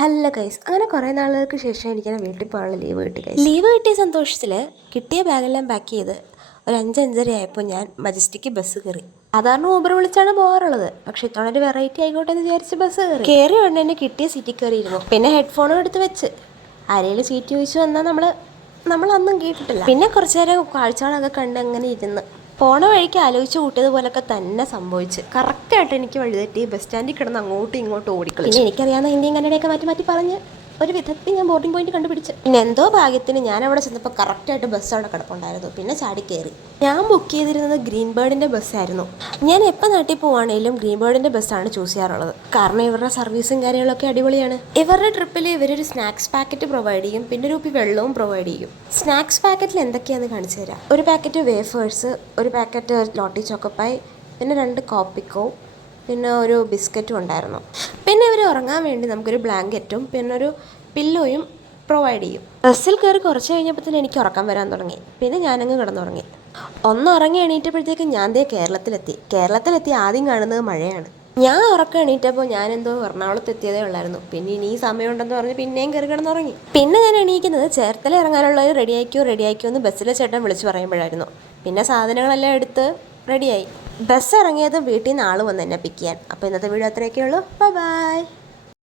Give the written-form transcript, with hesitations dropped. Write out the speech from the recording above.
Hello guys, അങ്ങനെ കുറേ നാളുകൾക്ക് ശേഷം എനിക്കങ്ങനെ വീട്ടിൽ പോകാനുള്ള ലീവ് കിട്ടി ഗൈസ്. ലീവ് കിട്ടിയ സന്തോഷത്തിൽ കിട്ടിയ ബാഗെല്ലാം പാക്ക് ചെയ്ത് ഒരു 5-5:30 ആയപ്പോൾ ഞാൻ മജസ്റ്റിക്ക് ബസ് കയറി. സാധാരണ ഊബർ വിളിച്ചാണ് പോകാറുള്ളത്, പക്ഷെ ഇത്തവണ ഒരു വെറൈറ്റി ആയിക്കോട്ടെ എന്ന് വിചാരിച്ച് ബസ് കയറി ഉടനെ തന്നെ കിട്ടിയ സീറ്റിൽ കയറിയിരുന്നു. പിന്നെ ഹെഡ്ഫോണും എടുത്ത് വെച്ച് ആരെങ്കിലും സീറ്റ് ചോദിച്ചു വന്നാൽ നമ്മൾ അന്നും കേട്ടിട്ടില്ല. പിന്നെ കുറച്ചു നേരം കാഴ്ചകളൊക്കെ കണ്ട് അങ്ങനെ ഇരുന്ന് പോണ വഴിക്ക് ആലോചിച്ച് കൂട്ടിയതുപോലൊക്കെ തന്നെ സംഭവിച്ച് കറക്റ്റായിട്ട് എനിക്ക് വഴിതെറ്റി ബസ് സ്റ്റാൻഡിൽ കിടന്ന് അങ്ങോട്ടും ഇങ്ങോട്ടും ഓടിക്കളി. പിന്നെ എനിക്കറിയാവുന്ന ഹിന്ദിയും കന്നഡയൊക്കെ മാറ്റി മാറ്റി പറഞ്ഞ് ഒരു വിധത്തിൽ ഞാൻ ബോർഡിംഗ് പോയിന്റ് കണ്ടുപിടിച്ച്. പിന്നെ എന്തോ ഭാഗ്യത്തിന് ഞാൻ അവിടെ ചെന്നപ്പോൾ കറക്റ്റായിട്ട് ബസ് അവിടെ കിടപ്പുണ്ടായിരുന്നു. പിന്നെ ചാടി കയറി. ഞാൻ ബുക്ക് ചെയ്തിരുന്നത് ഗ്രീൻ ബേർഡിൻ്റെ ബസ്സായിരുന്നു. ഞാൻ എപ്പോൾ നാട്ടിൽ പോവുകയാണെങ്കിലും ഗ്രീൻ ബേർഡിൻ്റെ ബസ്സാണ് ചൂസ് ചെയ്യാറുള്ളത്. കാരണം ഇവരുടെ സർവീസും കാര്യങ്ങളൊക്കെ അടിപൊളിയാണ്. ഇവരുടെ ട്രിപ്പിൽ ഇവരൊരു സ്നാക്സ് പാക്കറ്റ് പ്രൊവൈഡ് ചെയ്യും, പിന്നെ ഒരു കുപ്പി വെള്ളവും പ്രൊവൈഡ് ചെയ്യും. സ്നാക്സ് പാക്കറ്റിൽ എന്തൊക്കെയാണെന്ന് കാണിച്ചു തരാം. ഒരു പാക്കറ്റ് വേഫേഴ്സ്, ഒരു പാക്കറ്റ് ലോട്ടി ചോക്കോപ്പായി, പിന്നെ 2 കോപ്പിക്കോ, പിന്നെ ഒരു ബിസ്ക്കറ്റും ഉണ്ടായിരുന്നു. പിന്നെ ഇവർ ഉറങ്ങാൻ വേണ്ടി നമുക്കൊരു ബ്ലാങ്കറ്റും പിന്നെ ഒരു പില്ലോയും പ്രൊവൈഡ് ചെയ്യും. ബസ്സിൽ കയറി കുറച്ച് കഴിഞ്ഞപ്പോൾ തന്നെ എനിക്ക് ഉറക്കം വരാൻ തുടങ്ങി. പിന്നെ ഞാനങ്ങ് കിടന്നുറങ്ങി. ഉറങ്ങി എണീറ്റപ്പോഴത്തേക്കും ഞാൻ കേരളത്തിലെത്തി ആദ്യം കാണുന്നത് മഴയാണ്. ഞാൻ ഉറക്കം എണീറ്റപ്പോൾ ഞാനെന്തോ എറണാകുളത്ത് എത്തിയതേ ഉള്ളായിരുന്നു. പിന്നെ ഇനി സമയമുണ്ടെന്ന് പറഞ്ഞ് പിന്നെയും കയറി കിടന്നുറങ്ങി. പിന്നെ ഞാൻ എണീക്കുന്നത് ചേർത്തല ഇറങ്ങാനുള്ളത് റെഡിയാക്കിയോ എന്ന് ബസ്സിലെ ചേട്ടൻ വിളിച്ച് പറയുമ്പോഴായിരുന്നു. പിന്നെ സാധനങ്ങളെല്ലാം എടുത്ത് റെഡിയായി. ബസ് ഇറങ്ങിയത് വീട്ടിൽ നിന്ന് ആൾ വന്ന് എന്നെ പിക്ക് ചെയ്യാൻ. അപ്പോൾ ഇന്നത്തെ വീഡിയോ അത്രയൊക്കെ ഉള്ളൂ. ബൈ.